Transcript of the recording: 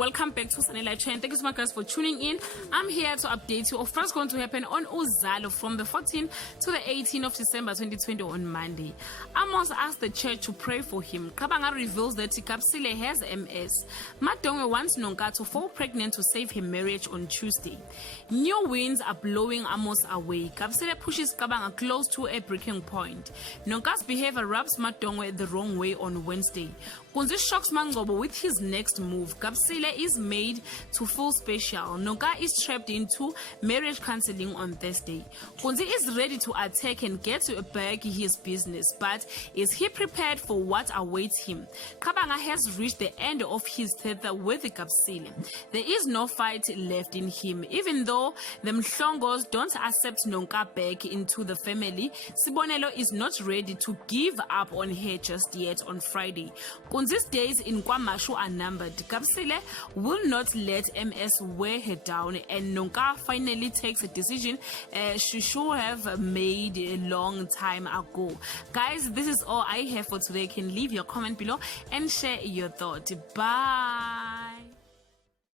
welcome back to Sanela Chain. Thank you so much guys for tuning in. I'm here to update you of what's going to happen on Uzalo from the 14th to the 18th of December 2020 on Monday. Amos asked the church to pray for him. Kabanga reveals that Kapsile has MS. Madongwe wants Nonka to fall pregnant to save her marriage on Tuesday. New winds are blowing Amos away. Kapsile pushes Kabanga close to a breaking point. Nonka's behavior rubs Madongwe the wrong way on Wednesday. Kunzi shocks Mangobo with his next move. Kapsile is made to feel special. Nonka is trapped into marriage counseling on Thursday. Kunzi is ready to attack and get to back his business, but is he prepared for what awaits him? Kabanga has reached the end of his tether with Kapsile. There is no fight left in him. Even though the Mhlongos don't accept Nonka back into the family, Sibonelo is not ready to give up on her just yet on Friday. Kunzi's days in KwaMashu are numbered. Kapsile will not let MS wear her down, and Nonka finally takes a decision she should have made a long time ago. Guys, this is all I have for today. You can leave your comment below and share your thought. Bye.